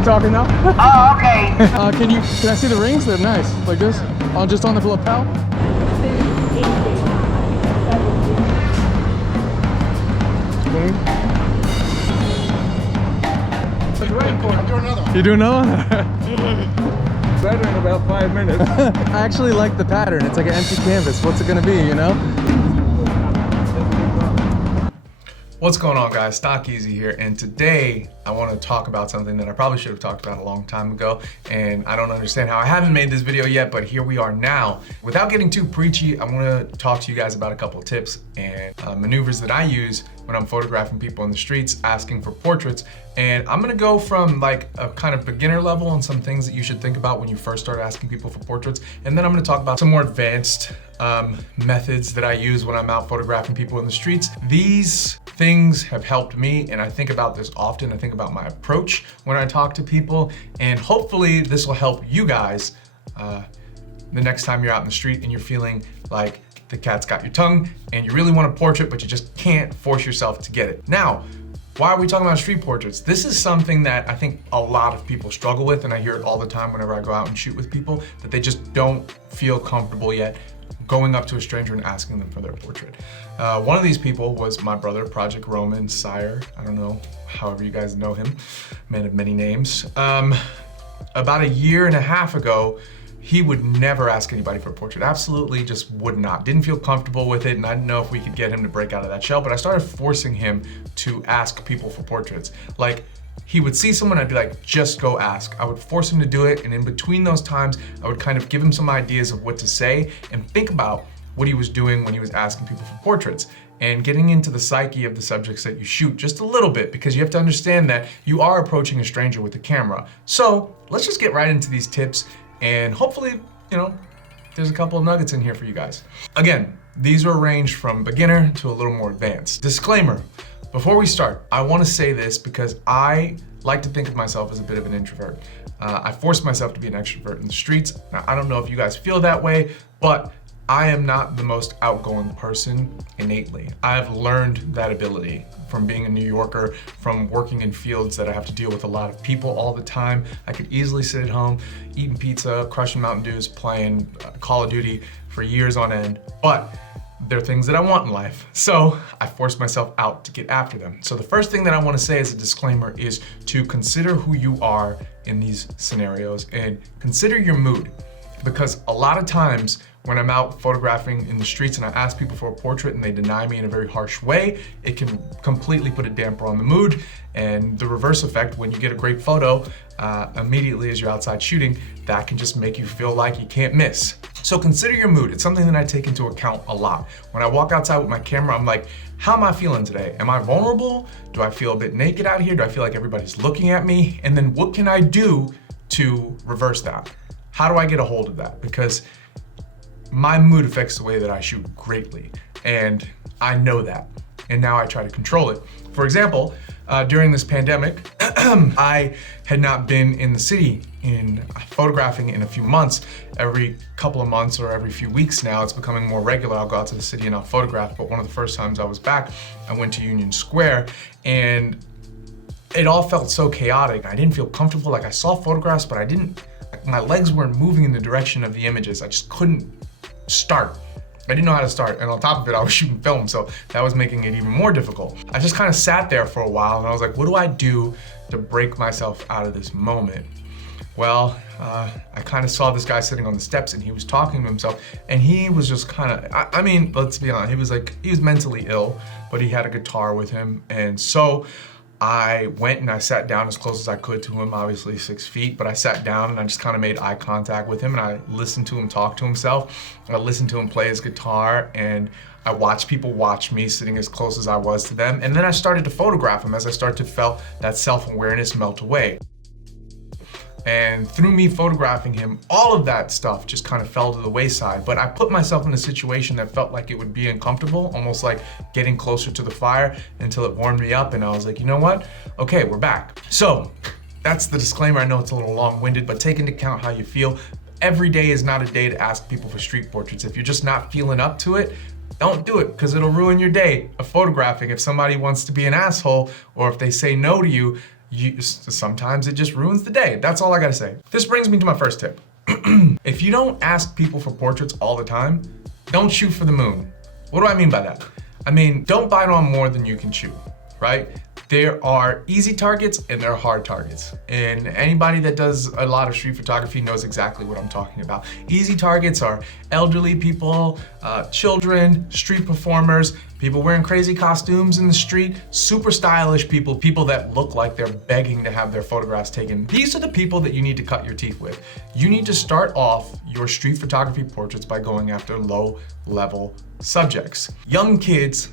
keep talking now. Oh, okay. Can I see the rings? They're nice, like this, just on the lapel. I'm doing another one. You do another one? Better in about 5 minutes. I actually like the pattern. It's like an empty canvas. What's it gonna be, you know? What's going on, guys? Stock Easy here, and today I want to talk about something that I probably should have talked about a long time ago, and I don't understand how I haven't made this video yet, but here we are now. Without getting too preachy, I want to talk to you guys about a couple of tips and maneuvers that I use when I'm photographing people in the streets asking for portraits. And I'm gonna go from like a kind of beginner level on some things that you should think about when you first start asking people for portraits, and then I'm gonna talk about some more advanced methods that I use when I'm out photographing people in the streets. These things have helped me, and I think about this often. I think about my approach when I talk to people, and hopefully this will help you guys the next time you're out in the street and you're feeling like the cat's got your tongue and you really want a portrait, but you just can't force yourself to get it. Now, why are we talking about street portraits? This is something that I think a lot of people struggle with, and I hear it all the time whenever I go out and shoot with people, that they just don't feel comfortable yet going up to a stranger and asking them for their portrait. One of these people was my brother, Project Roman Sire. I don't know, however you guys know him, man of many names. About a year and a half ago, he would never ask anybody for a portrait. Absolutely just would not. Didn't feel comfortable with it, and I didn't know if we could get him to break out of that shell, but I started forcing him to ask people for portraits. Like, he would see someone, I'd be like, just go ask. I would force him to do it, and in between those times, I would kind of give him some ideas of what to say and think about what he was doing when he was asking people for portraits, and getting into the psyche of the subjects that you shoot just a little bit, because you have to understand that you are approaching a stranger with a camera. So let's just get right into these tips, and hopefully, you know, there's a couple of nuggets in here for you guys. Again, these are ranged from beginner to a little more advanced. Disclaimer, before we start, I want to say this because I like to think of myself as a bit of an introvert. I force myself to be an extrovert in the streets. Now, I don't know if you guys feel that way, but I am not the most outgoing person innately. I've learned that ability from being a New Yorker, from working in fields that I have to deal with a lot of people all the time. I could easily sit at home, eating pizza, crushing Mountain Dews, playing Call of Duty for years on end, but there are things that I want in life. So I force myself out to get after them. So the first thing that I want to say as a disclaimer is to consider who you are in these scenarios and consider your mood. Because a lot of times when I'm out photographing in the streets and I ask people for a portrait and they deny me in a very harsh way, it can completely put a damper on the mood. And the reverse effect, when you get a great photo, immediately as you're outside shooting, that can just make you feel like you can't miss. So consider your mood. It's something that I take into account a lot. When I walk outside with my camera, I'm like, how am I feeling today? Am I vulnerable? Do I feel a bit naked out here? Do I feel like everybody's looking at me? And then what can I do to reverse that? How do I get a hold of that? Because my mood affects the way that I shoot greatly, and I know that, and now I try to control it. For example, during this pandemic, I had not been in the city in photographing in a few months. Every couple of months or every few weeks now, it's becoming more regular. I'll go out to the city and I'll photograph, but one of the first times I was back, I went to Union Square, and it all felt so chaotic. I didn't feel comfortable. Like, I saw photographs, but my legs weren't moving in the direction of the images. I just couldn't start. I didn't know how to start, and on top of it, I was shooting film, so that was making it even more difficult. I just kind of sat there for a while, and I was like, what do I do to break myself out of this moment? Well, I kind of saw this guy sitting on the steps, and he was talking to himself, and he was just kind of, I mean, let's be honest, he was mentally ill, but he had a guitar with him, and so I went and I sat down as close as I could to him, obviously 6 feet, but I sat down and I just kind of made eye contact with him, and I listened to him talk to himself. I listened to him play his guitar, and I watched people watch me sitting as close as I was to them. And then I started to photograph him as I started to feel that self-awareness melt away. And through me photographing him, all of that stuff just kind of fell to the wayside. But I put myself in a situation that felt like it would be uncomfortable, almost like getting closer to the fire until it warmed me up. And I was like, you know what? Okay, we're back. So that's the disclaimer. I know it's a little long-winded, but take into account how you feel. Every day is not a day to ask people for street portraits. If you're just not feeling up to it, don't do it, because it'll ruin your day of photographing. If somebody wants to be an asshole, or if they say no to you, sometimes it just ruins the day. That's all I gotta say. This brings me to my first tip. If you don't ask people for portraits all the time, don't shoot for the moon. What do I mean by that? I mean, don't bite on more than you can chew, right? There are easy targets and there are hard targets. And anybody that does a lot of street photography knows exactly what I'm talking about. Easy targets are elderly people, children, street performers, people wearing crazy costumes in the street, super stylish people, people that look like they're begging to have their photographs taken. These are the people that you need to cut your teeth with. You need to start off your street photography portraits by going after low-level subjects. Young kids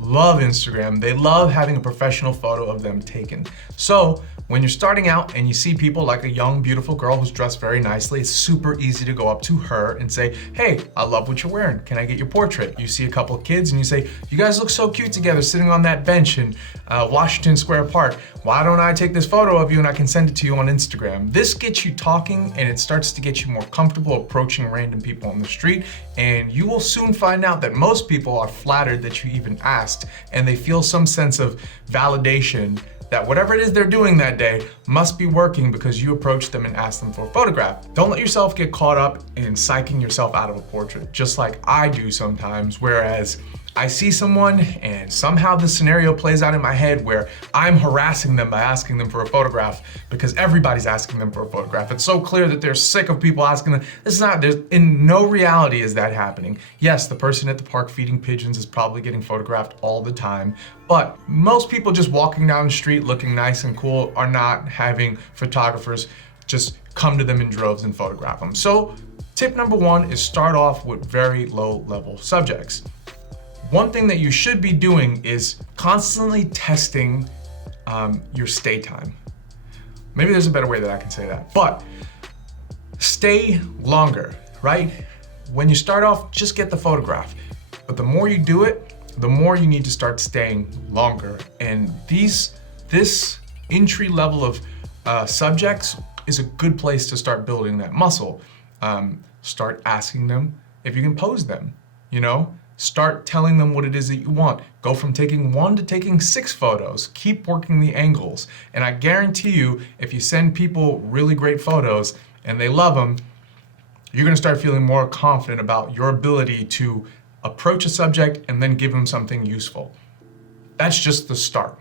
love Instagram. They love having a professional photo of them taken. So when you're starting out and you see people like a young, beautiful girl who's dressed very nicely, it's super easy to go up to her and say, hey, I love what you're wearing. Can I get your portrait? You see a couple of kids and you say, you guys look so cute together sitting on that bench in Washington Square Park. Why don't I take this photo of you and I can send it to you on Instagram? This gets you talking and it starts to get you more comfortable approaching random people on the street. And you will soon find out that most people are flattered that you even asked, and they feel some sense of validation that whatever it is they're doing that day must be working because you approached them and asked them for a photograph. Don't let yourself get caught up in psyching yourself out of a portrait, just like I do sometimes, whereas I see someone and somehow the scenario plays out in my head where I'm harassing them by asking them for a photograph because everybody's asking them for a photograph. It's so clear that they're sick of people asking them. In no reality is that happening. Yes, the person at the park feeding pigeons is probably getting photographed all the time, but most people just walking down the street looking nice and cool are not having photographers just come to them in droves and photograph them. So tip number one is start off with very low level subjects. One thing that you should be doing is constantly testing your stay time. Maybe there's a better way that I can say that, but stay longer, right? When you start off, just get the photograph. But the more you do it, the more you need to start staying longer. And this entry level of subjects is a good place to start building that muscle. Start asking them if you can pose them, you know? Start telling them what it is that you want. Go from taking 1 to taking 6 photos. Keep working the angles. And I guarantee you, if you send people really great photos and they love them, you're gonna start feeling more confident about your ability to approach a subject and then give them something useful. That's just the start.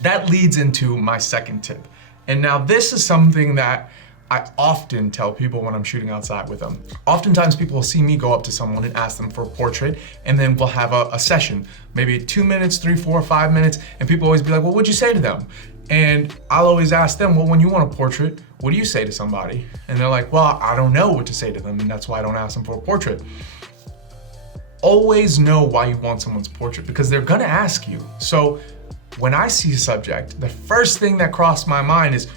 That leads into my second tip. And now this is something that I often tell people when I'm shooting outside with them. Oftentimes people will see me go up to someone and ask them for a portrait, and then we'll have a session, maybe 2 minutes, 3, 4, 5 minutes, and people always be like, well, what'd you say to them? And I'll always ask them, well, when you want a portrait, what do you say to somebody? And they're like, well, I don't know what to say to them, and that's why I don't ask them for a portrait. Always know why you want someone's portrait, because they're gonna ask you. So when I see a subject, the first thing that crossed my mind is,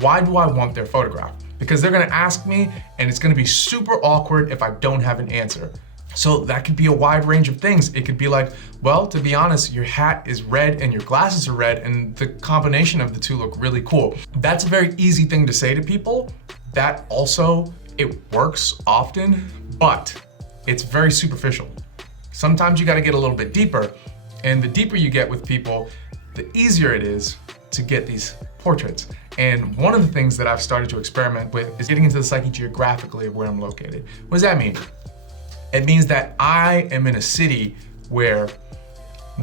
why do I want their photograph? Because they're gonna ask me and it's gonna be super awkward if I don't have an answer. So that could be a wide range of things. It could be like, well, to be honest, your hat is red and your glasses are red and the combination of the two look really cool. That's a very easy thing to say to people. That also, it works often, but it's very superficial. Sometimes you gotta get a little bit deeper, and the deeper you get with people, the easier it is to get these portraits. And one of the things that I've started to experiment with is getting into the psyche geographically of where I'm located. What does that mean? It means that I am in a city where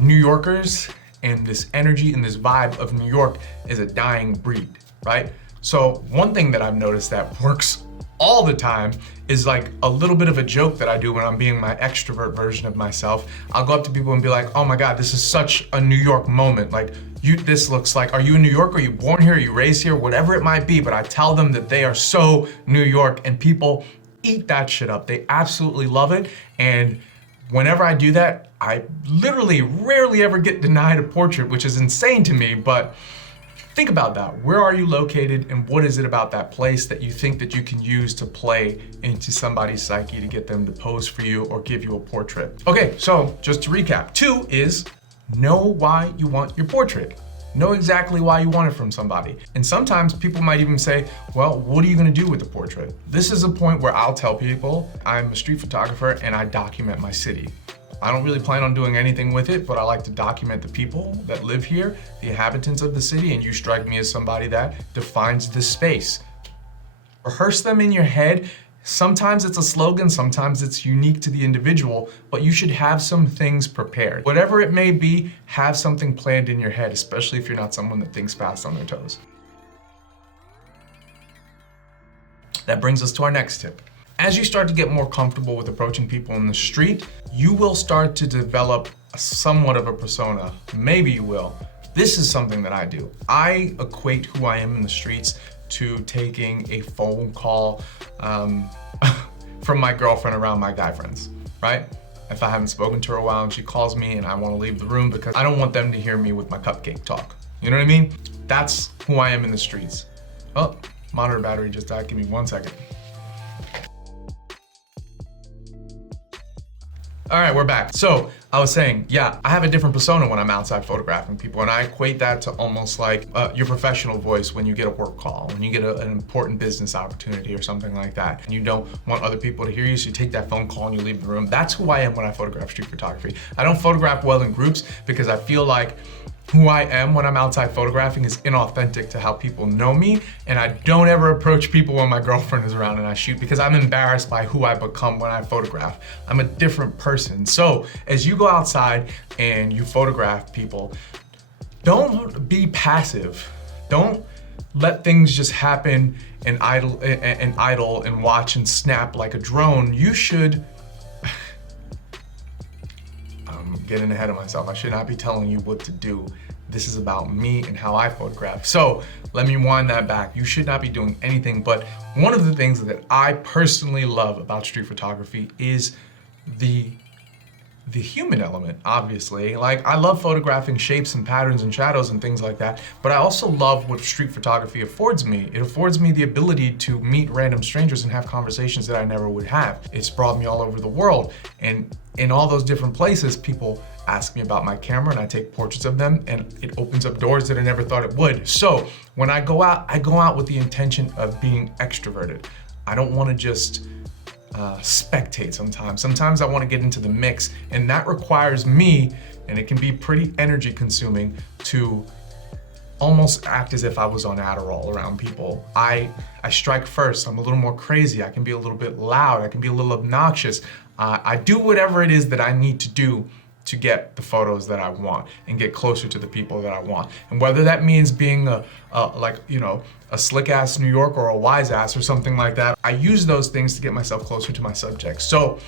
New Yorkers and this energy and this vibe of New York is a dying breed, right? So one thing that I've noticed that works all the time is like a little bit of a joke that I do when I'm being my extrovert version of myself. I'll go up to people and be like, oh my God, this is such a New York moment. Like, this looks like, are you in New York? Are you born here? Are you raised here? Whatever it might be, but I tell them that they are so New York, and people eat that shit up. They absolutely love it. And whenever I do that, I literally rarely ever get denied a portrait, which is insane to me, but think about that. Where are you located, and what is it about that place that you think that you can use to play into somebody's psyche to get them to pose for you or give you a portrait? Okay, so just to recap, 2 is know why you want your portrait. Know exactly why you want it from somebody. And sometimes people might even say, well, what are you gonna do with the portrait? This is a point where I'll tell people I'm a street photographer and I document my city. I don't really plan on doing anything with it, but I like to document the people that live here, the inhabitants of the city, and you strike me as somebody that defines this space. Rehearse them in your head. Sometimes it's a slogan, sometimes it's unique to the individual, but you should have some things prepared. Whatever it may be, have something planned in your head, especially if you're not someone that thinks fast on their toes. That brings us to our next tip. As you start to get more comfortable with approaching people in the street, you will start to develop somewhat of a persona. Maybe you will. This is something that I do. I equate who I am in the streets to taking a phone call from my girlfriend around my guy friends, right? If I haven't spoken to her a while and she calls me and I want to leave the room because I don't want them to hear me with my cupcake talk. You know what I mean? That's who I am in the streets. Oh, monitor battery just died. Give me 1 second. All right, we're back. So I was saying, yeah, I have a different persona when I'm outside photographing people, and I equate that to almost like your professional voice when you get a work call, when you get an important business opportunity or something like that, and you don't want other people to hear you, so you take that phone call and you leave the room. That's who I am when I photograph street photography. I don't photograph well in groups because I feel like who I am when I'm outside photographing is inauthentic to how people know me, and I don't ever approach people when my girlfriend is around and I shoot because I'm embarrassed by who I become when I photograph. I'm a different person. So as you go outside and you photograph people, don't be passive. Don't let things just happen and idle and watch and snap like a drone. You should getting ahead of myself. I should not be telling you what to do. This is about me and how I photograph. So let me wind that back. You should not be doing anything, but one of the things that I personally love about street photography is the human element, obviously. Like, I love photographing shapes and patterns and shadows and things like that, but I also love what street photography affords me. It affords me the ability to meet random strangers and have conversations that I never would have. It's brought me all over the world, and in all those different places, people ask me about my camera and I take portraits of them, and it opens up doors that I never thought it would. So when I go out with the intention of being extroverted. I don't want to just spectate sometimes. Sometimes I want to get into the mix, and that requires me, and it can be pretty energy consuming, to almost act as if I was on Adderall around people. I strike first. I'm a little more crazy. I can be a little bit loud. I can be a little obnoxious. I do whatever it is that I need to do to get the photos that I want and get closer to the people that I want. And whether that means being a slick ass New Yorker or a wise ass or something like that, I use those things to get myself closer to my subject. So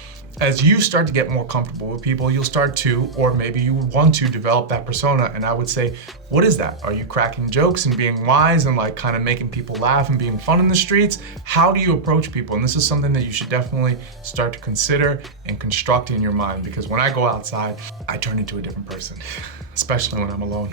as you start to get more comfortable with people, you'll start to, or maybe you would want to, develop that persona. And I would say, what is that? Are you cracking jokes and being wise and like kind of making people laugh and being fun in the streets? How do you approach people? And this is something that you should definitely start to consider and construct in your mind, because when I go outside, I turn into a different person, especially when I'm alone.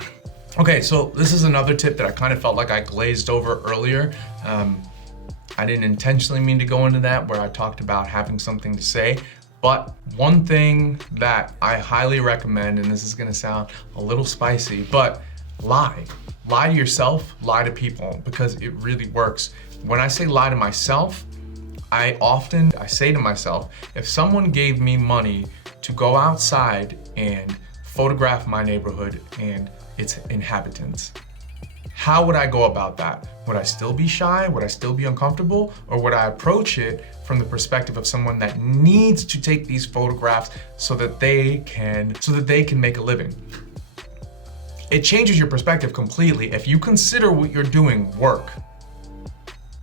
Okay, so this is another tip that I kind of felt like I glazed over earlier. I didn't intentionally mean to go into that, where I talked about having something to say. But one thing that I highly recommend, and this is gonna sound a little spicy, but lie. Lie to yourself, lie to people, because it really works. When I say lie to myself, I say to myself, if someone gave me money to go outside and photograph my neighborhood and its inhabitants, how would I go about that? Would I still be shy? Would I still be uncomfortable? Or would I approach it from the perspective of someone that needs to take these photographs so that they can make a living? It changes your perspective completely. If you consider what you're doing work,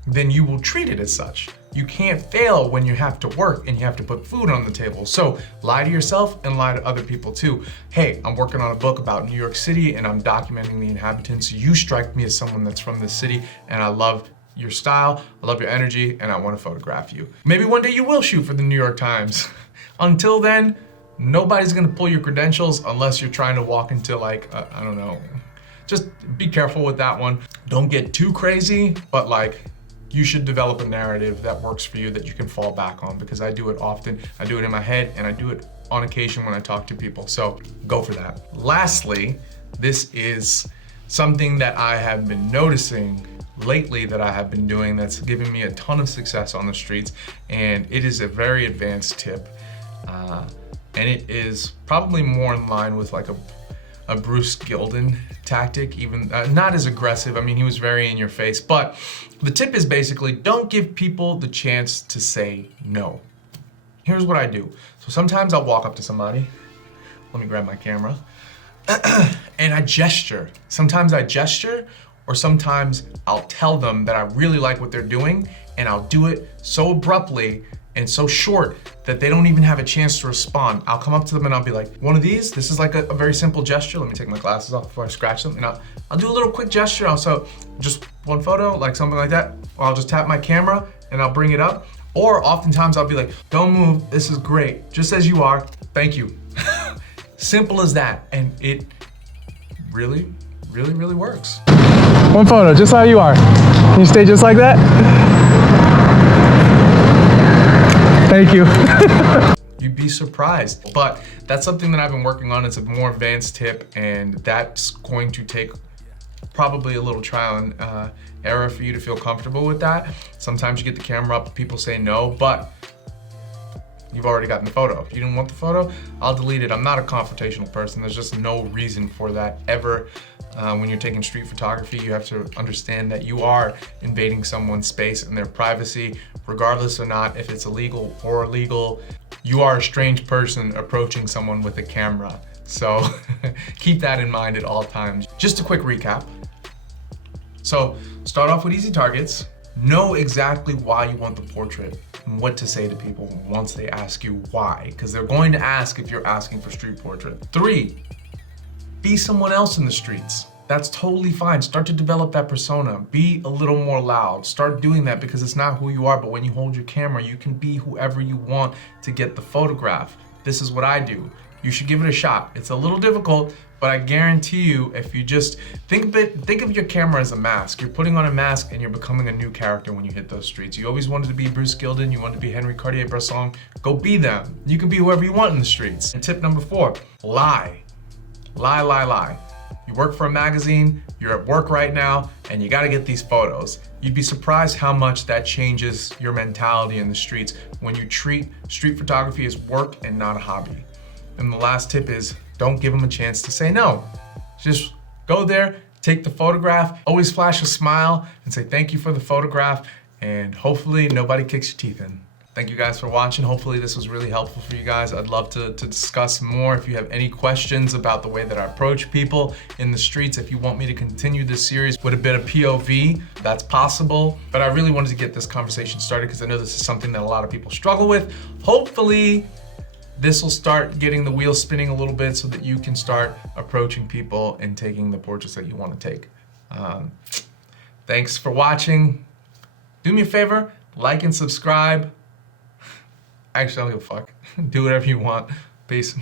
then you will treat it as such. You can't fail when you have to work and you have to put food on the table. So lie to yourself and lie to other people too. Hey, I'm working on a book about New York City and I'm documenting the inhabitants. You strike me as someone that's from the city, and I love your style, I love your energy, and I want to photograph you. Maybe one day you will shoot for the New York Times. Until then, nobody's gonna pull your credentials unless you're trying to walk into like, I don't know. Just be careful with that one. Don't get too crazy, but like, you should develop a narrative that works for you that you can fall back on, because I do it often. I do it in my head, and I do it on occasion when I talk to people. So go for that. Lastly, this is something that I have been noticing lately that I have been doing that's giving me a ton of success on the streets, and it is a very advanced tip. and it is probably more in line with like a Bruce Gilden tactic, even not as aggressive. I mean, he was very in your face, but the tip is basically don't give people the chance to say no. Here's what I do. So sometimes I'll walk up to somebody, let me grab my camera, and I gesture. Sometimes I gesture, or sometimes I'll tell them that I really like what they're doing, and I'll do it so abruptly and so short that they don't even have a chance to respond. I'll come up to them and I'll be like, one of these, this is like a very simple gesture. Let me take my glasses off before I scratch them. And I'll do a little quick gesture. Also, just one photo, like something like that. Or I'll just tap my camera and I'll bring it up. Or oftentimes I'll be like, don't move, this is great. Just as you are, thank you. Simple as that. And it really, really, really works. One photo, just how you are. Can you stay just like that? Thank you. You'd be surprised, but that's something that I've been working on. It's a more advanced tip, and that's going to take probably a little trial and error for you to feel comfortable with that. Sometimes you get the camera up, people say no, but you've already gotten the photo. If you didn't want the photo, I'll delete it. I'm not a confrontational person. There's just no reason for that ever. When you're taking street photography, you have to understand that you are invading someone's space and their privacy, regardless or not if it's illegal or illegal. You are a strange person approaching someone with a camera. So keep that in mind at all times. Just a quick recap. So start off with easy targets. Know exactly why you want the portrait and what to say to people once they ask you why, because they're going to ask if you're asking for street portrait. 3, be someone else in the streets. That's totally fine. Start to develop that persona. Be a little more loud. Start doing that because it's not who you are, but when you hold your camera, you can be whoever you want to get the photograph. This is what I do. You should give it a shot. It's a little difficult, but I guarantee you, if you just think of your camera as a mask. You're putting on a mask and you're becoming a new character when you hit those streets. You always wanted to be Bruce Gilden, you wanted to be Henry Cartier-Bresson. Go be them. You can be whoever you want in the streets. And tip number 4, lie. Lie, lie, lie. You work for a magazine, you're at work right now, and you gotta get these photos. You'd be surprised how much that changes your mentality in the streets when you treat street photography as work and not a hobby. And the last tip is, don't give them a chance to say no. Just go there, take the photograph, always flash a smile and say thank you for the photograph, and hopefully nobody kicks your teeth in. Thank you guys for watching. Hopefully this was really helpful for you guys. I'd love to discuss more. If you have any questions about the way that I approach people in the streets, if you want me to continue this series with a bit of POV, that's possible. But I really wanted to get this conversation started because I know this is something that a lot of people struggle with. Hopefully this will start getting the wheels spinning a little bit so that you can start approaching people and taking the portraits that you want to take. Thanks for watching. Do me a favor, like and subscribe. Actually, I don't give a fuck. Do whatever you want. Peace.